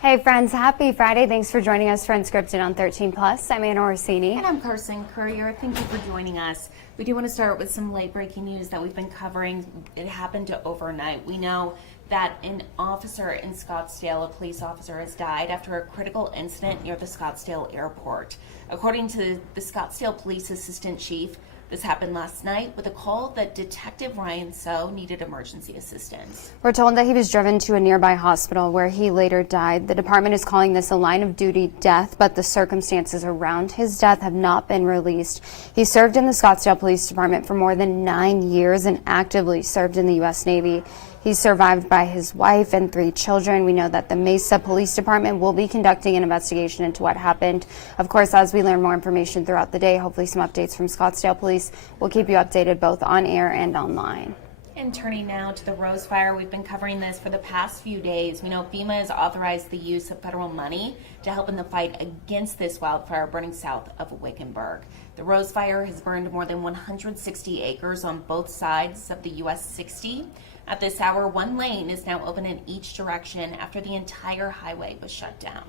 Hey friends, happy Friday. Thanks for joining us for Unscripted on 13 Plus. I'm Anna Orsini. And I'm Carson Courier. Thank you for joining us. We do want to start with some late breaking news that we've been covering. It happened overnight. We know that an officer in Scottsdale, a police officer, has died after a critical incident near the Scottsdale airport. According to the Scottsdale Police Assistant Chief, this happened last night with a call that Detective Ryan So needed emergency assistance. We're told that he was driven to a nearby hospital where he later died. The department is calling this a line of duty death, but the circumstances around his death have not been released. He served in the Scottsdale Police Department for more than 9 years and actively served in the U.S. Navy. He's survived by his wife and 3 children. We know that the Mesa Police Department will be conducting an investigation into what happened. Of course, as we learn more information throughout the day, hopefully some updates from Scottsdale Police, we'll keep you updated both on air and online. And turning now to the Rose Fire, we've been covering this for the past few days. We know FEMA has authorized the use of federal money to help in the fight against this wildfire burning south of Wickenburg. The Rose Fire has burned more than 160 acres on both sides of the US 60. At this hour, 1 lane is now open in each direction after the entire highway was shut down.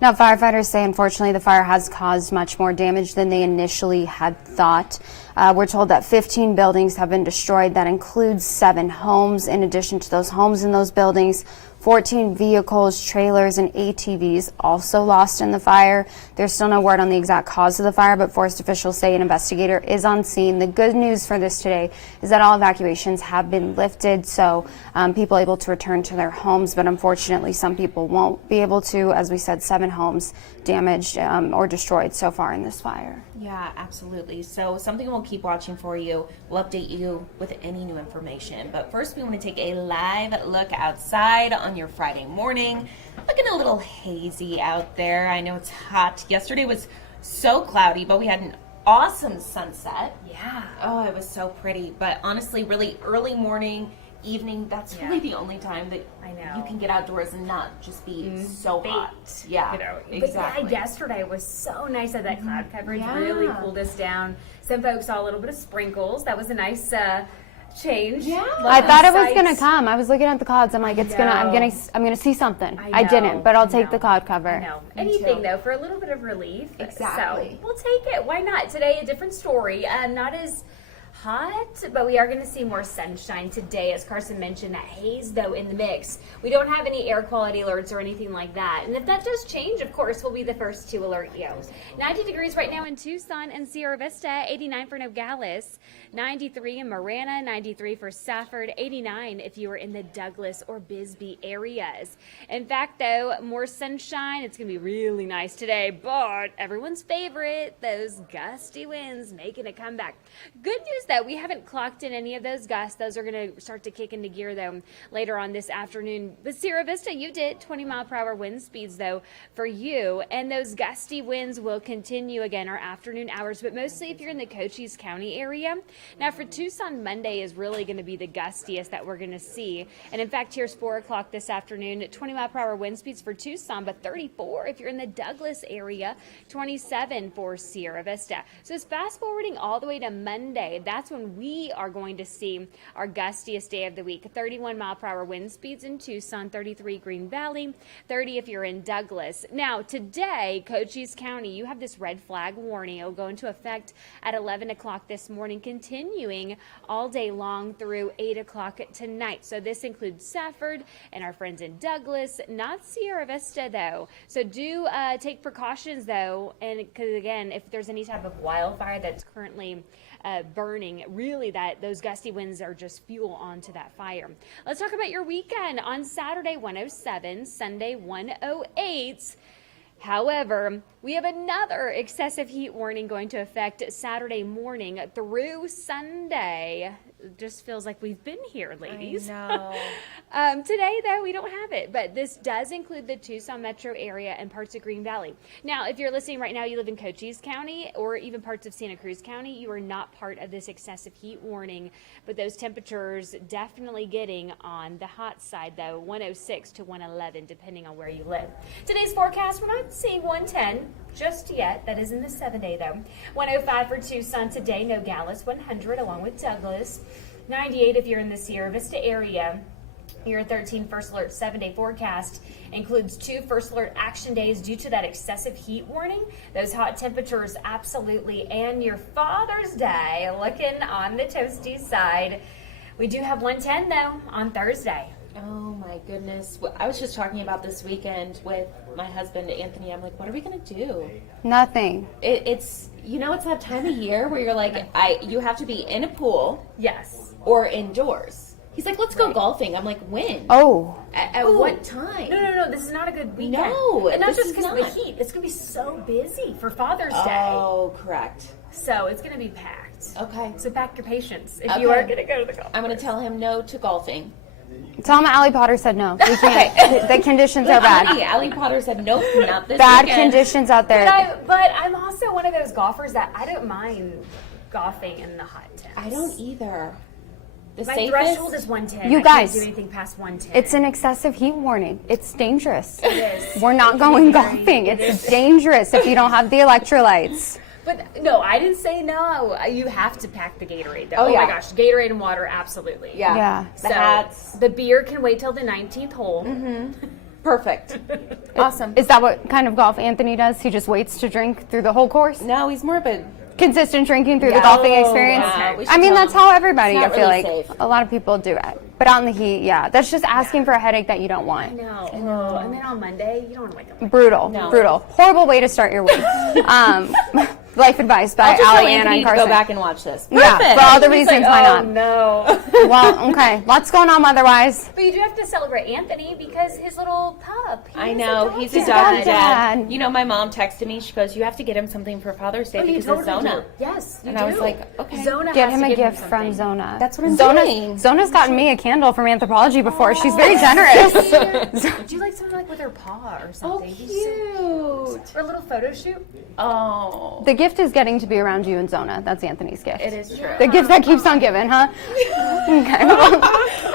Now, firefighters say, unfortunately, the fire has caused much more damage than they initially had thought. We're told that 15 buildings have been destroyed. That includes 7 homes. In addition to those homes in those buildings, 14 vehicles, trailers, and ATVs also lost in the fire. There's still no word on the exact cause of the fire, but forest officials say an investigator is on scene. The good news for this today is that all evacuations have been lifted, so people are able to return to their homes, but unfortunately some people won't be able to. As we said, 7 homes damaged or destroyed so far in this fire. Yeah, absolutely. So something we'll keep watching for you. We'll update you with any new information. But first, we want to take a live look outside on your Friday morning. Looking a little hazy out there. I know it's hot. Yesterday was so cloudy, but we had an awesome sunset. Yeah. Oh, it was so pretty. But honestly, really early morning, evening, that's really the only time that you can get outdoors and not just be so hot. Yeah, you know, exactly. But yeah, yesterday was so nice that cloud coverage really cooled us down. Some folks saw a little bit of sprinkles. That was a nice change. Yeah. I thought it was gonna come. I was looking at the clouds. I'm like, I'm gonna see something. I didn't, but I'll take the cloud cover. I know. Anything though for a little bit of relief. Exactly. So we'll take it. Why not? Today a different story. Not as hot, but we are going to see more sunshine today. As Carson mentioned, that haze though in the mix. We don't have any air quality alerts or anything like that, and if that does change, of course we'll be the first to alert you. 90 degrees right now in Tucson and Sierra Vista, 89 for Nogales, 93 in Marana, 93 for Safford, 89 if you are in the Douglas or Bisbee areas. In fact though, more sunshine. It's going to be really nice today, but everyone's favorite, those gusty winds making a comeback. Good news though, we haven't clocked in any of those gusts. Those are going to start to kick into gear though later on this afternoon. But Sierra Vista, you did 20 mile per hour wind speeds though for you, and those gusty winds will continue again our afternoon hours, but mostly if you're in the Cochise County area. Now for Tucson, Monday is really going to be the gustiest that we're going to see, and in fact here's 4 o'clock this afternoon, 20 mile per hour wind speeds for Tucson, but 34 if you're in the Douglas area, 27 for Sierra Vista. So it's fast forwarding all the way to Monday. That's when we are going to see our gustiest day of the week. 31 mile per hour wind speeds in Tucson, 33 Green Valley, 30 if you're in Douglas. Now today, Cochise County, you have this red flag warning. It will go into effect at 11 o'clock this morning, continuing all day long through 8 o'clock tonight. So this includes Safford and our friends in Douglas, not Sierra Vista though. So do take precautions though, and because again, if there's any type of wildfire that's currently burning, really those gusty winds are just fuel onto that fire. Let's talk about your weekend. On Saturday, 107, Sunday, 108. However, we have another excessive heat warning going to affect Saturday morning through Sunday. It just feels like we've been here, ladies. I know. Today, though, we don't have it, but this does include the Tucson metro area and parts of Green Valley. Now, if you're listening right now, you live in Cochise County or even parts of Santa Cruz County, you are not part of this excessive heat warning, but those temperatures definitely getting on the hot side, though, 106 to 111, depending on where you live. Today's forecast, we're not seeing 110 just yet. That is in the 7-day, though. 105 for Tucson today, Nogales, 100 along with Douglas, 98 if you're in the Sierra Vista area. Your 13 First Alert 7-day forecast includes 2 First Alert action days due to that excessive heat warning. Those hot temperatures, absolutely. And your Father's Day, looking on the toasty side. We do have 110, though, on Thursday. Oh my goodness. I was just talking about this weekend with my husband, Anthony. I'm like, what are we going to do? Nothing. It's, it's that time of year where you're like, you have to be in a pool. Yes. Or indoors. He's like, let's go golfing. I'm like, when? Oh. At what time? No. This is not a good weekend. No, and not this just is because of the heat. It's going to be so busy for Father's Day. Oh, correct. So it's going to be packed. Okay. So pack your patience if you are going to go to the golf. I'm going to tell him no to golfing. Tell him Allie Potter said no. We can't. The conditions are bad. Allie Potter said nope, not this Bad weekend. conditions out there. But I'm also one of those golfers that I don't mind golfing in the hot temps. I don't either. The My safest threshold is 110. You I guys, can't do anything past 110. It's an excessive heat warning. It's dangerous. It is. We're not going golfing. It's dangerous if you don't have the electrolytes. But no, I didn't say no. You have to pack the Gatorade, though. Oh, yeah. My gosh, Gatorade and water, absolutely. Yeah. The hats. The beer can wait till the 19th hole. Perfect. Awesome. Is that what kind of golf Anthony does? He just waits to drink through the whole course? No, he's more of a Consistent drinking through the golfing experience? wow. We should I mean, tell that's him. how everybody, It's I not feel really like, safe. a lot of people do it. But out in the heat, yeah. That's just asking for a headache that you don't want. No. And then on Monday, you don't want to wake up. Brutal. No. Brutal. Horrible way to start your week. Life advice by I'll just tell Allie, Anna, Anthony and to Carson. go back and watch this. Yeah, Perfect. for all the He's reasons, like, why oh, not? no. Well, okay. Lots going on otherwise. But you do have to celebrate Anthony because his little pup. I know, he's a He's a dog dog dad. dad. You know, my mom texted me. She goes, you have to get him something for Father's Day because of Zona. Yes, you And do. I was like, okay. Zona Get has him to a give gift from something. Zona. That's what I'm Zona's, doing. Zona's gotten me a candle from Anthropology before. She's very generous. Do you like something like with her paw or Oh, something? cute. Or a little photo shoot? Oh, The gift is getting to be around you and Zona. That's Anthony's gift. it is true. The gift that keeps on giving, huh? Okay. Well,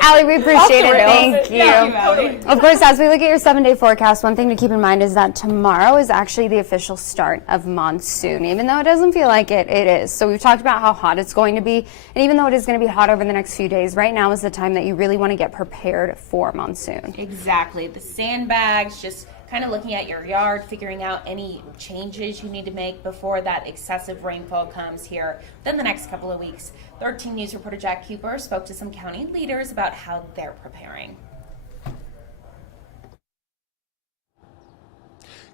Allie, we appreciate it. Thank you. Allie. Of course, as we look at your 7-day forecast, one thing to keep in mind is that tomorrow is actually the official start of monsoon. Even though it doesn't feel like it, it is. So we've talked about how hot it's going to be. And even though it is going to be hot over the next few days, right now is the time that you really want to get prepared for monsoon. Exactly. The sandbags, just kind of looking at your yard, figuring out any changes you need to make before that excessive rainfall comes here within the next couple of weeks. 13 News reporter Jack Cooper spoke to some county leaders about how they're preparing.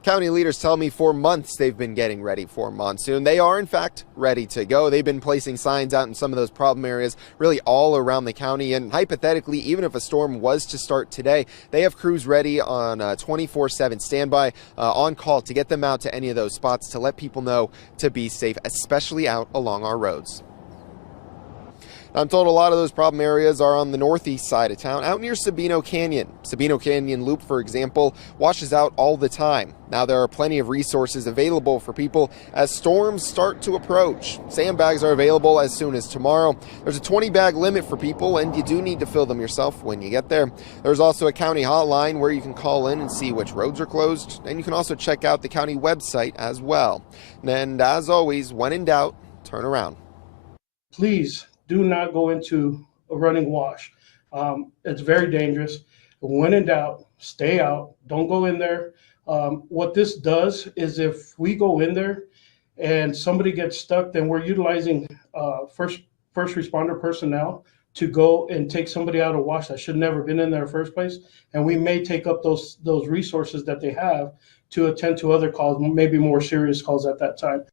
County leaders tell me for months they've been getting ready for monsoon. They are, in fact, ready to go. They've been placing signs out in some of those problem areas really all around the county. And hypothetically, even if a storm was to start today, they have crews ready on 24/7 standby on call to get them out to any of those spots to let people know to be safe, especially out along our roads. I'm told a lot of those problem areas are on the northeast side of town, out near Sabino Canyon. Sabino Canyon Loop, for example, washes out all the time. Now there are plenty of resources available for people as storms start to approach. Sandbags are available as soon as tomorrow. There's a 20-bag limit for people, and you do need to fill them yourself when you get there. There's also a county hotline where you can call in and see which roads are closed, and you can also check out the county website as well. And as always, when in doubt, turn around. Please do not go into a running wash. It's very dangerous. When in doubt, stay out. Don't go in there. What this does is if we go in there and somebody gets stuck, then we're utilizing first responder personnel to go and take somebody out of wash that should never been in there in the first place. And we may take up those resources that they have to attend to other calls, maybe more serious calls at that time.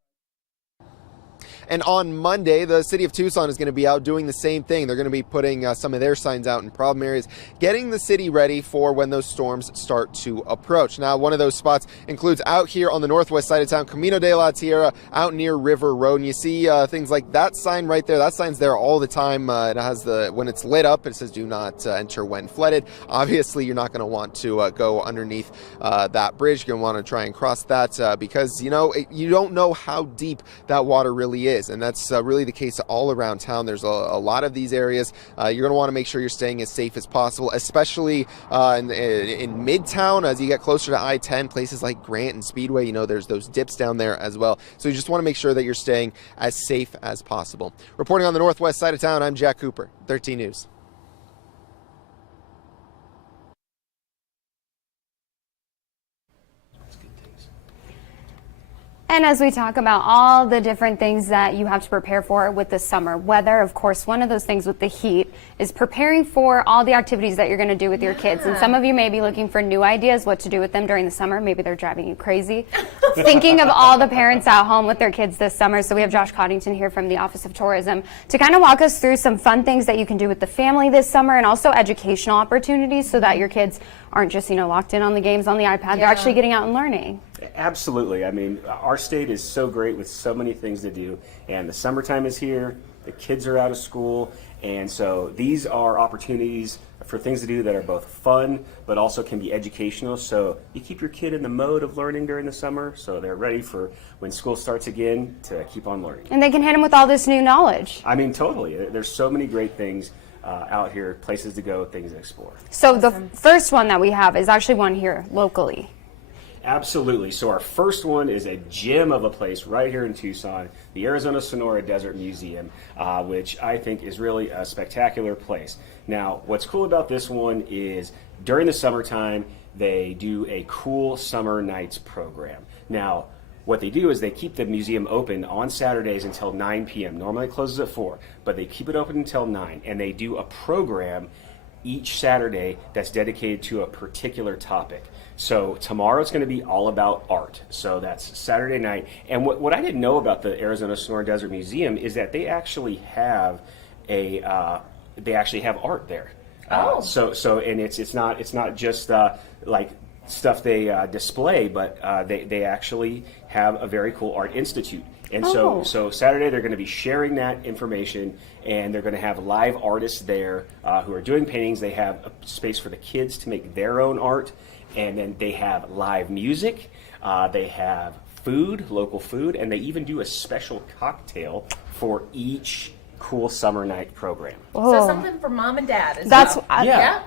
And on Monday, the city of Tucson is going to be out doing the same thing. They're going to be putting some of their signs out in problem areas, getting the city ready for when those storms start to approach. Now, one of those spots includes out here on the northwest side of town, Camino de la Tierra, out near River Road. And you see things like that sign right there. That sign's there all the time. It has when it's lit up, it says do not enter when flooded. Obviously, you're not going to want to go underneath that bridge. You're going to want to try and cross that because, you don't know how deep that water really is. And that's really the case all around town. There's a lot of these areas. You're going to want to make sure you're staying as safe as possible, especially in Midtown as you get closer to I-10, places like Grant and Speedway. There's those dips down there as well. So you just want to make sure that you're staying as safe as possible. Reporting on the northwest side of town, I'm Jack Cooper, 13 News. And as we talk about all the different things that you have to prepare for with the summer weather, of course, one of those things with the heat is preparing for all the activities that you're going to do with your kids. And some of you may be looking for new ideas what to do with them during the summer. Maybe they're driving you crazy. Thinking of all the parents at home with their kids this summer. So we have Josh Coddington here from the Office of Tourism to kind of walk us through some fun things that you can do with the family this summer, and also educational opportunities so that your kids aren't just, locked in on the games on the iPad. They're actually getting out and learning. Absolutely. I mean, our state is so great with so many things to do, and the summertime is here, the kids are out of school, and so these are opportunities for things to do that are both fun but also can be educational. So you keep your kid in the mode of learning during the summer so they're ready for when school starts again to keep on learning. And they can hit them with all this new knowledge. I mean, totally. There's so many great things out here, places to go, things to explore. So the first one that we have is actually one here locally. Absolutely. So our first one is a gem of a place right here in Tucson, the Arizona Sonora Desert Museum, which I think is really a spectacular place. Now, what's cool about this one is during the summertime, they do a cool summer nights program. Now, what they do is they keep the museum open on Saturdays until 9 p.m. Normally it closes at 4, but they keep it open until 9, and they do a program each Saturday that's dedicated to a particular topic. So tomorrow it's going to be all about art. So that's Saturday night. And what I didn't know about the Arizona Sonora Desert Museum is that they actually have art there. So and it's not just like stuff they display, but they actually have a very cool art institute. And so Saturday they're going to be sharing that information, and they're going to have live artists there who are doing paintings. They have a space for the kids to make their own art, and then they have live music. They have food, local food, and they even do a special cocktail for each cool summer night program. So something for mom and dad as That's well.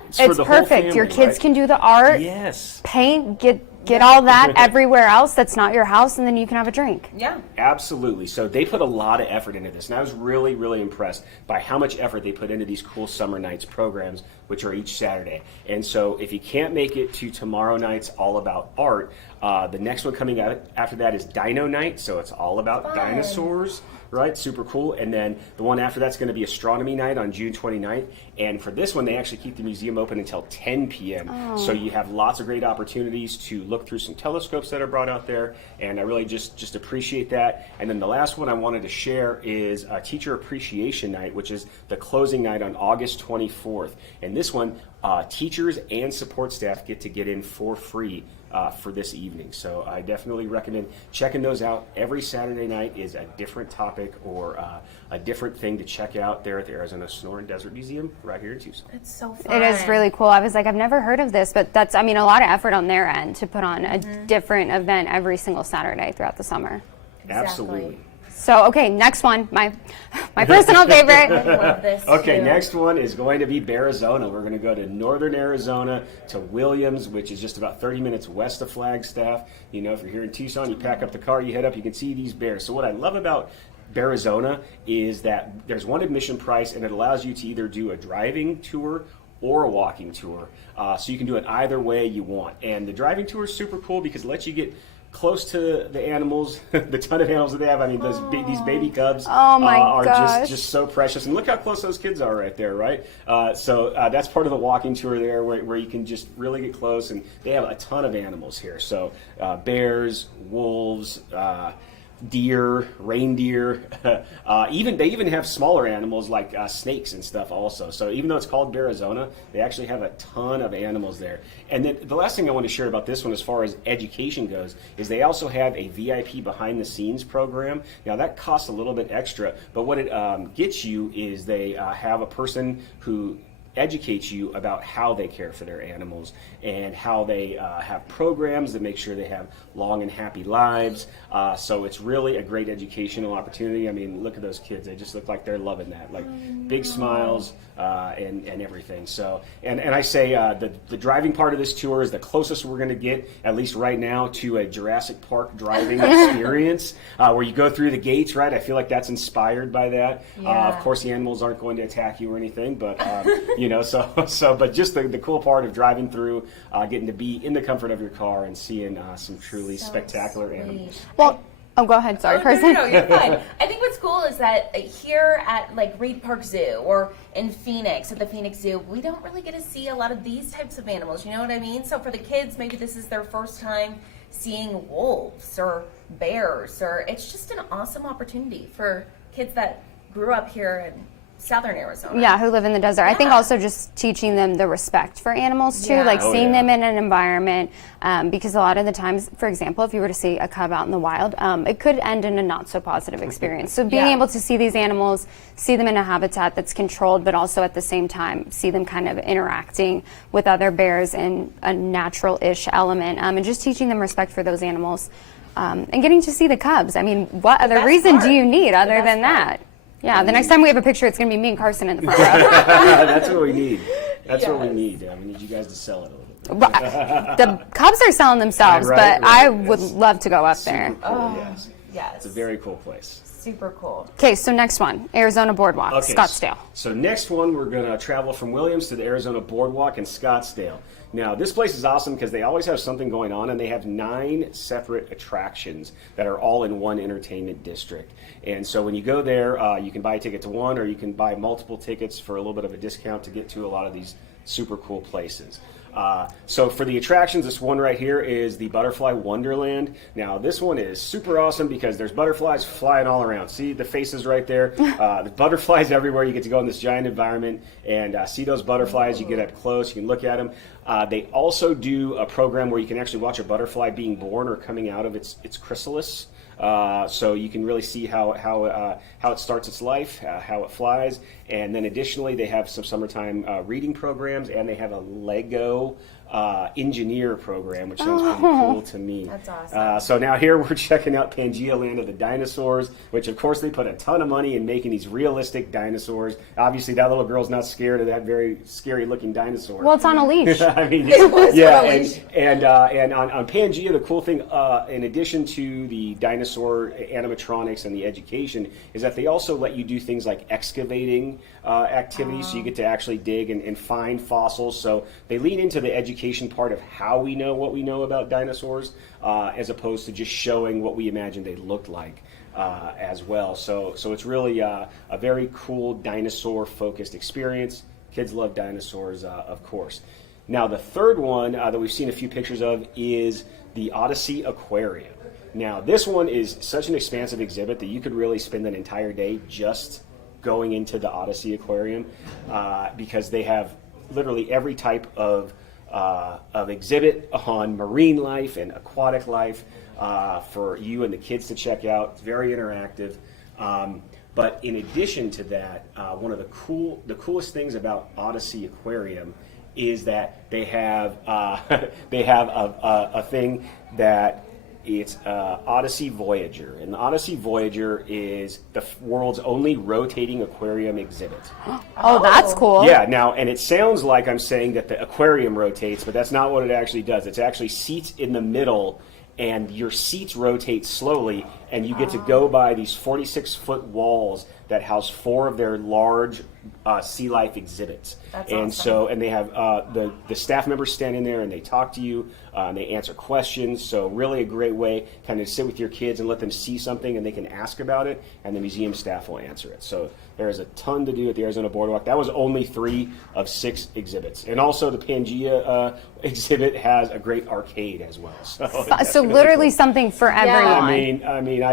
It's for it's the whole perfect. family, Your kids right? can do the art, Yes. paint, get all that everywhere else that's not your house, and then you can have a drink. Yeah. Absolutely. So they put a lot of effort into this, and I was really, really impressed by how much effort they put into these cool summer nights programs, which are each Saturday. And so if you can't make it to tomorrow night's all about art, the next one coming out after that is Dino Night, so it's all about dinosaurs. Right, super cool. And then the one after that's going to be Astronomy Night on June 29th. And for this one, they actually keep the museum open until 10 p.m. So you have lots of great opportunities to look through some telescopes that are brought out there. And I really just appreciate that. And then the last one I wanted to share is Teacher Appreciation Night, which is the closing night on August 24th. And this one, teachers and support staff get in for free for this evening. So I definitely recommend checking those out. Every Saturday night is a different topic or a different thing to check out there at the Arizona Sonora Desert Museum right here in Tucson. It's so fun. It is really cool. I was like, I've never heard of this, but that's, a lot of effort on their end to put on a different event every single Saturday throughout the summer. Absolutely. So, okay, next one, my personal favorite. I love this Okay, too. next one is going to be Arizona. We're going to go to northern Arizona to Williams, which is just about 30 minutes west of Flagstaff. If you're here in Tucson, you pack up the car, you head up, you can see these bears. So what I love about Arizona is that there's one admission price, and it allows you to either do a driving tour or a walking tour. So you can do it either way you want. And the driving tour is super cool because it lets you get close to the animals, the ton of animals that they have. I mean, these baby cubs are just so precious. And look how close those kids are right there, right? So that's part of the walking tour there where you can just really get close. And they have a ton of animals here. So bears, wolves, deer, reindeer, they even have smaller animals like snakes and stuff also. So even though it's called Arizona, they actually have a ton of animals there. And then the last thing I want to share about this one as far as education goes is they also have a VIP behind the scenes program. Now that costs a little bit extra, but what it gets you is they have a person who educates you about how they care for their animals and how they have programs that make sure they have long and happy lives. So it's really a great educational opportunity. I mean, look at those kids. They just look like they're loving that. Like big smiles and everything. So, and I say the driving part of this tour is the closest we're going to get, at least right now, to a Jurassic Park driving experience where you go through the gates, right? I feel like that's inspired by that. Yeah. Of course, the animals aren't going to attack you or anything, but but just the cool part of driving through, getting to be in the comfort of your car and seeing some truly spectacular animals. Well, Oh, go ahead. Sorry, Oh, Carson. No, you're fine. I think what's cool is that here at like Reed Park Zoo or in Phoenix at the Phoenix Zoo, we don't really get to see a lot of these types of animals. You know what I mean? So for the kids, maybe this is their first time seeing wolves or bears, or it's just an awesome opportunity for kids that grew up here in southern Arizona. Yeah, who live in the desert. I think also just teaching them the respect for animals too, Yeah. like Oh, seeing yeah. them in an environment, because a lot of the times, for example, if you were to see a cub out in the wild, it could end in a not so positive experience. So being Yeah. able to see these animals, see them in a habitat that's controlled, but also at the same time see them kind of interacting with other bears in a natural-ish element, and just teaching them respect for those animals, and getting to see the cubs. I mean, what other best reason part. do you need other best than part. that? Yeah, the next time we have a picture, it's going to be me and Carson in the front row. That's what we need. That's what we Yes. need. We need you guys to sell it a little bit. But the Cubs are selling themselves, Right, but I right. would love to go up there. Super cool, yes. Yes. It's a very cool place. super cool. Okay, so next one, Arizona Boardwalk, Okay, Scottsdale. So next one, we're going to travel from Williams to the Arizona Boardwalk in Scottsdale. Now, this place is awesome because they always have something going on, and they have 9 separate attractions that are all in one entertainment district. And so when you go there, you can buy a ticket to one, or you can buy multiple tickets for a little bit of a discount to get to a lot of these super cool places. So for the attractions, this one right here is the Butterfly Wonderland. Now this one is super awesome because there's butterflies flying all around. See the faces right there? The butterflies everywhere. You get to go in this giant environment and see those butterflies. You get up close, you can look at them. They also do a program where you can actually watch a butterfly being born or coming out of its chrysalis. So you can really see how it starts its life, how it flies, and then additionally they have some summertime reading programs, and they have a Lego engineer program, which sounds pretty cool to me. That's awesome. So now here we're checking out Pangea Land of the Dinosaurs, which of course they put a ton of money in making these realistic dinosaurs. Obviously that little girl's not scared of that very scary looking dinosaur. Well, it's on a leash. I mean, was yeah, on a leash. and on Pangea, the cool thing, in addition to the dinosaur animatronics and the education, is that they also let you do things like excavating activities, so you get to actually dig and find fossils. So they lean into the education part of how we know what we know about dinosaurs, as opposed to just showing what we imagine they looked like. As well, so it's really a very cool dinosaur-focused experience. Kids love dinosaurs, of course. Now, the third one that we've seen a few pictures of is the Odyssey Aquarium. Now, this one is such an expansive exhibit that you could really spend an entire day just going into the Odyssey Aquarium, because they have literally every type of exhibit on marine life and aquatic life for you and the kids to check out. It's very interactive. But in addition to that, one of the coolest things about Odyssey Aquarium is that they have a thing that it's Odyssey Voyager, and the Odyssey Voyager is the world's only rotating aquarium exhibit. Oh, that's cool. Yeah, now, and it sounds like I'm saying that the aquarium rotates, but that's not what it actually does. It's actually seats in the middle, and your seats rotate slowly, and you get to go by these 46-foot walls that house 4 of their large sea life exhibits. That's and awesome. so, and they have the staff members stand in there and they talk to you, and they answer questions. So really a great way kind of sit with your kids and let them see something and they can ask about it, and the museum staff will answer it. So there is a ton to do at the Arizona Boardwalk. That was only 3 of 6 exhibits. And also the Pangea exhibit has a great arcade as well. So literally something for everyone. I mean,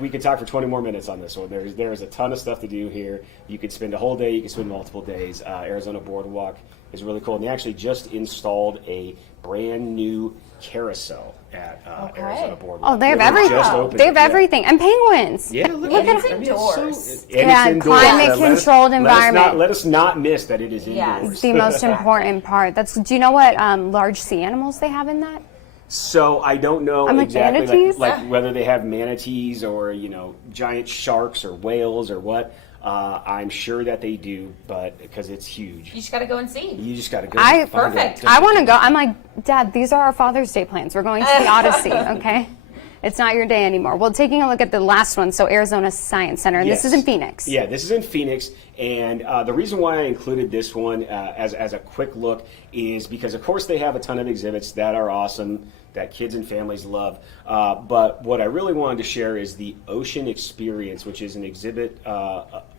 we could talk for 20 more minutes on this one. There's a ton of stuff to do here. You could spend a whole day. You could spend multiple days. Arizona Boardwalk is really cool, and they actually just installed a brand new carousel at Arizona Boardwalk. Oh, they have Literally everything. just opened They have it, yeah. everything. And penguins. Yeah, look And at it's it. I mean, indoors. Yeah, it's indoors. climate-controlled environment. Let us not miss that it is Yes. indoors. It's the most important part. Do you know what large sea animals they have in that? So I don't know I'm like, exactly manatees? like whether they have manatees or giant sharks or whales or what. I'm sure that they do, but because it's huge, You just got to go and see. you just got to go. I- find Perfect. out. I want to go. I'm like, Dad, these are our Father's Day plans. We're going to the Odyssey, okay? It's not your day anymore. Well, taking a look at the last one, so Arizona Science Center, and Yes. this is in Phoenix. Yeah, this is in Phoenix, and the reason why I included this one as a quick look is because, of course, they have a ton of exhibits that are awesome. that kids and families love. But what I really wanted to share is the Ocean Experience, which is an exhibit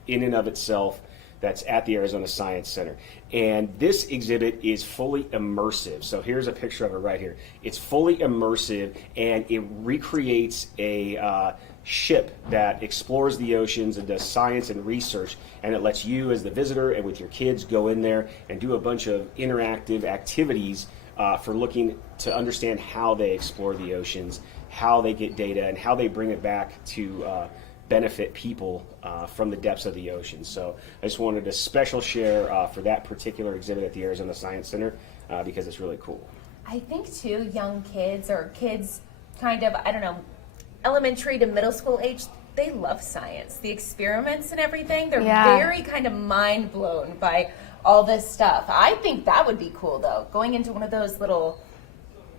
in and of itself that's at the Arizona Science Center. And this exhibit is fully immersive. So here's a picture of it right here. It's fully immersive, and it recreates a ship that explores the oceans and does science and research, and it lets you as the visitor and with your kids go in there and do a bunch of interactive activities for looking to understand how they explore the oceans, how they get data, and how they bring it back to benefit people from the depths of the ocean. So I just wanted a special share for that particular exhibit at the Arizona Science Center because it's really cool. I think too, young kids or kids kind of, I don't know, elementary to middle school age, they love science. The experiments and everything, they're very kind of mind blown by all this stuff. I think that would be cool though, going into one of those little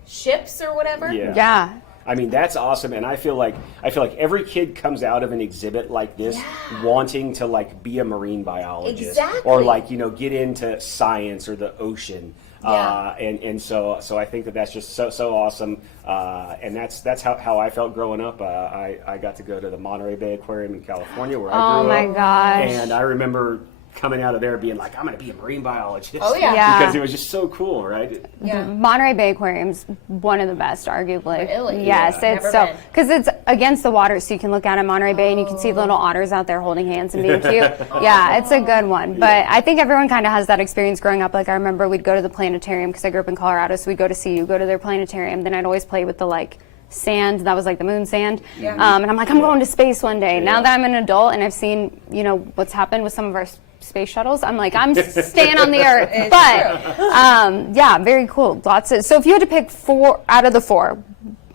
ships or whatever. Yeah. I mean, that's awesome, and I feel like every kid comes out of an exhibit like this wanting to like be a marine biologist or like, you know, get into science or the ocean. And so I think that's just so awesome, and that's how I felt growing up. I got to go to the Monterey Bay Aquarium in California where I grew up. Oh my gosh! And I remember coming out of there being like, I'm going to be a marine biologist. Oh yeah, because it was just so cool, right? The Monterey Bay Aquarium's one of the best, arguably. Really? Yes, Yeah. it's so because it's against the water, so you can look out at Monterey Bay and you can see the little otters out there holding hands and being cute. Yeah, it's a good one. But I think everyone kind of has that experience growing up. Like I remember we'd go to the planetarium because I grew up in Colorado, so we'd go to CU, go to their planetarium. Then I'd always play with the like sand that was like the moon sand. And I'm like, I'm going to space one day. Now that I'm an adult and I've seen, you know, what's happened with some of our space shuttles, I'm like, I'm staying on the Earth. But yeah, very cool. So if you had to pick 4 out of the 4,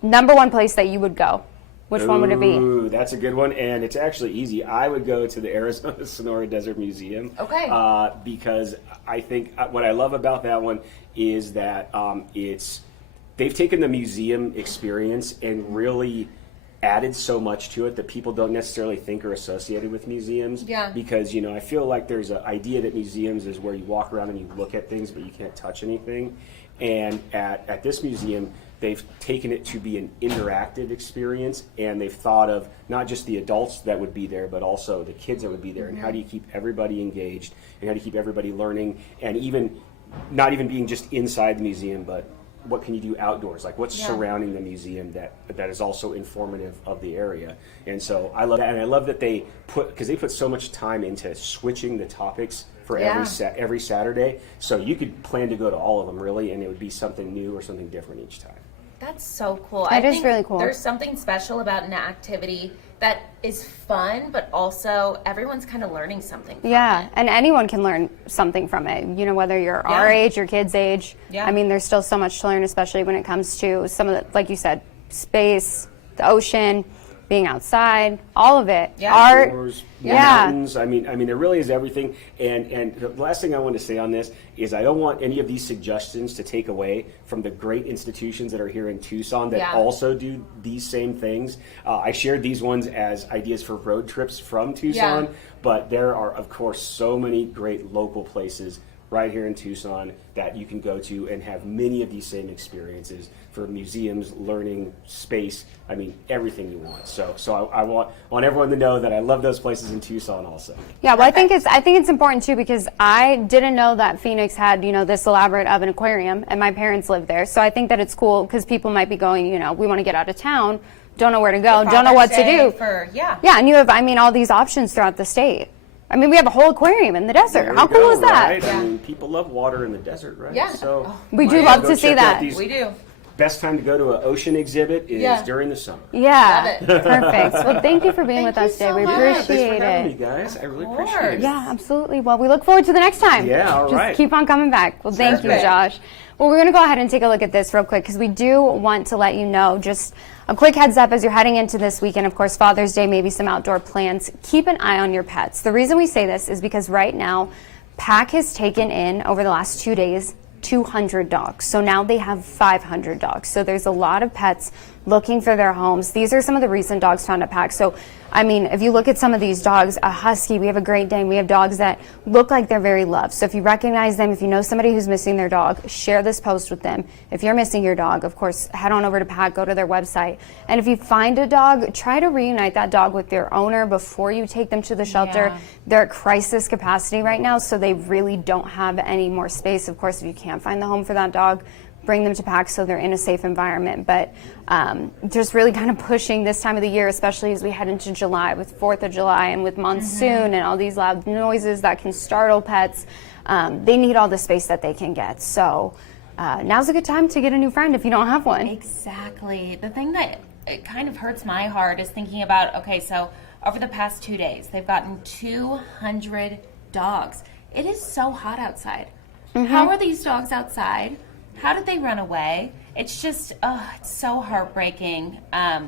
number 1 place that you would go, which one would it be? Ooh, that's a good one, and it's actually easy. I would go to the Arizona Sonora Desert Museum. Okay. Because I think what I love about that one is that they've taken the museum experience and really added so much to it that people don't necessarily think are associated with museums. Yeah. Because, you know, I feel like there's an idea that museums is where you walk around and you look at things, but you can't touch anything. And at this museum, they've taken it to be an interactive experience, and they've thought of not just the adults that would be there, but also the kids that would be there, and how do you keep everybody engaged, and how do you keep everybody learning, and even not even being just inside the museum, but what can you do outdoors? Like what's surrounding the museum that is also informative of the area. And so I love that, and I love that they put so much time into switching the topics for every Saturday. So you could plan to go to all of them really, and it would be something new or something different each time. That's so cool. It is really cool. There's something special about an activity that is fun, but also everyone's kind of learning something from it. And anyone can learn something from it. You know, whether you're our age, your kid's age. I mean, there's still so much to learn, especially when it comes to some of the, like you said, space, the ocean, being outside, all of it. Art. Outdoors, mountains. I mean, there really is everything. And the last thing I want to say on this is I don't want any of these suggestions to take away from the great institutions that are here in Tucson that also do these same things. I shared these ones as ideas for road trips from Tucson, but there are, of course, so many great local places right here in Tucson that you can go to and have many of these same experiences for museums, learning, space, I mean, everything you want. So I want everyone to know that I love those places in Tucson also. Yeah, well, I think it's important too, because I didn't know that Phoenix had, you know, this elaborate of an aquarium, and my parents live there. So I think that it's cool because people might be going, you know, we want to get out of town, don't know where to go, don't know what to do. And you have, I mean, all these options throughout the state. I mean, we have a whole aquarium in the desert. How cool is that? Right? I mean, people love water in the desert, right? Yeah. So we do love to see that. We do. Best time to go to an ocean exhibit is during the summer. Yeah, perfect. Well, thank you for being with us today. We Thanks appreciate for having it. me, guys. I really appreciate it. Yeah, absolutely. Well, we look forward to the next time. Yeah, all right. Just keep on coming back. Well, thank you, Josh. Well, we're going to go ahead and take a look at this real quick because we do want to let you know, just a quick heads up as you're heading into this weekend, of course, Father's Day, maybe some outdoor plans. Keep an eye on your pets. The reason we say this is because right now, PAC has taken in, over the last 2 days, 200 dogs. So now they have 500 dogs. So there's a lot of pets looking for their homes. These are some of the recent dogs found at PAC. So, I mean, if you look at some of these dogs, a husky, we have a Great Dane, we have dogs that look like they're very loved. So if you recognize them, if you know somebody who's missing their dog, share this post with them. If you're missing your dog, of course, head on over to PAC, go to their website. And if you find a dog, try to reunite that dog with their owner before you take them to the shelter. Yeah. They're at crisis capacity right now, so they really don't have any more space. Of course, if you can't find the home for that dog, bring them to PAC so they're in a safe environment. But just really kind of pushing this time of the year, especially as we head into July with 4th of July and with monsoon and all these loud noises that can startle pets. They need all the space that they can get. So now's a good time to get a new friend if you don't have one. Exactly. The thing that it kind of hurts my heart is thinking about, okay, so over the past 2 days, they've gotten 200 dogs. It is so hot outside. How are these dogs outside? How did they run away? It's just, it's so heartbreaking.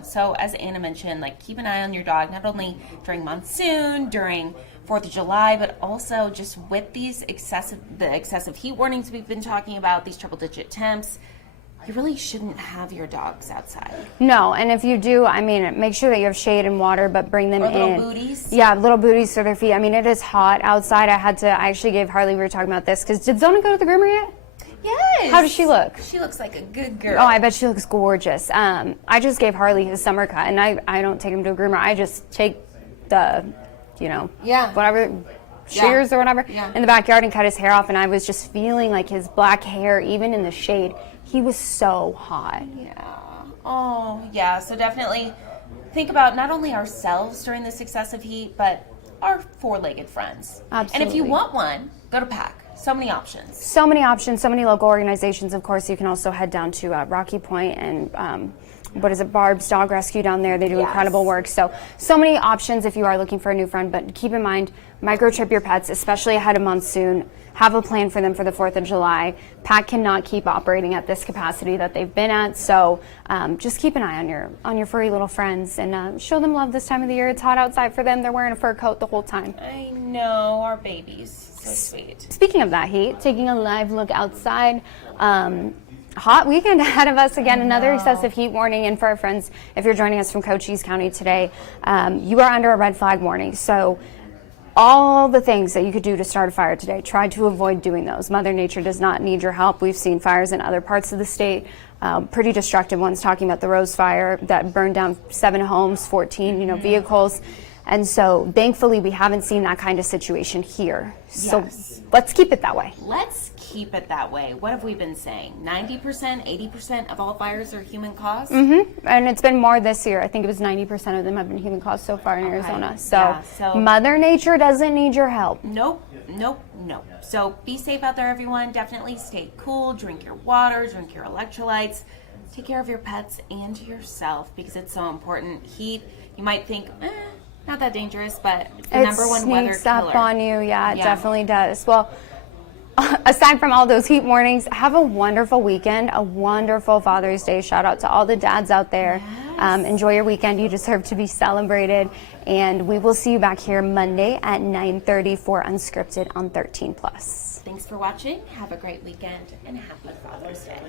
So as Anna mentioned, like, keep an eye on your dog, not only during monsoon, during 4th of July, but also just with these excessive heat warnings we've been talking about, these triple-digit temps. You really shouldn't have your dogs outside. No, and if you do, I mean, make sure that you have shade and water, but bring them Or in. little booties. Yeah, little booties for their feet. I mean, it is hot outside. I actually gave Harley, we were talking about this, because did Zona go to the groomer yet? Yes. How does she look? She looks like a good girl. Oh, I bet she looks gorgeous. I just gave Harley his summer cut, and I don't take him to a groomer. I just take the, whatever, shears or whatever in the backyard and cut his hair off, and I was just feeling like his black hair, even in the shade, he was so hot. Yeah. Oh, yeah. So definitely think about not only ourselves during this excessive heat, but our four-legged friends. Absolutely. And if you want one, go to PAC. So many options. So many options, so many local organizations. Of course, you can also head down to Rocky Point and Barb's Dog Rescue down there. They do incredible work. So many options if you are looking for a new friend. But keep in mind, microchip your pets, especially ahead of monsoon. Have a plan for them for the 4th of July. PAC cannot keep operating at this capacity that they've been at. So just keep an eye on your furry little friends and show them love this time of the year. It's hot outside for them. They're wearing a fur coat the whole time. I know, our babies. So sweet. Speaking of that heat, taking a live look outside. Hot weekend ahead of us again. Another excessive heat warning. And for our friends, if you're joining us from Cochise County today, you are under a red flag warning. So all the things that you could do to start a fire today, try to avoid doing those. Mother Nature does not need your help. We've seen fires in other parts of the state, pretty destructive ones, talking about the Rose Fire that burned down 7 homes, 14 vehicles. And so thankfully we haven't seen that kind of situation here. So let's keep it that way. Let's keep it that way. What have we been saying? 90%, 80% of all fires are human caused? And it's been more this year. I think it was 90% of them have been human caused so far in Arizona. So Mother Nature doesn't need your help. Nope. So be safe out there, everyone. Definitely stay cool, drink your water, drink your electrolytes. Take care of your pets and yourself because it's so important. Heat, you might think, not that dangerous, but it's the number one weather killer. It sneaks up on you. Yeah, it definitely does. Well, aside from all those heat warnings, have a wonderful weekend, a wonderful Father's Day. Shout out to all the dads out there. Enjoy your weekend. You deserve to be celebrated. And we will see you back here Monday at 9:30 for Unscripted on 13+. Thanks for watching. Have a great weekend and happy Father's Day.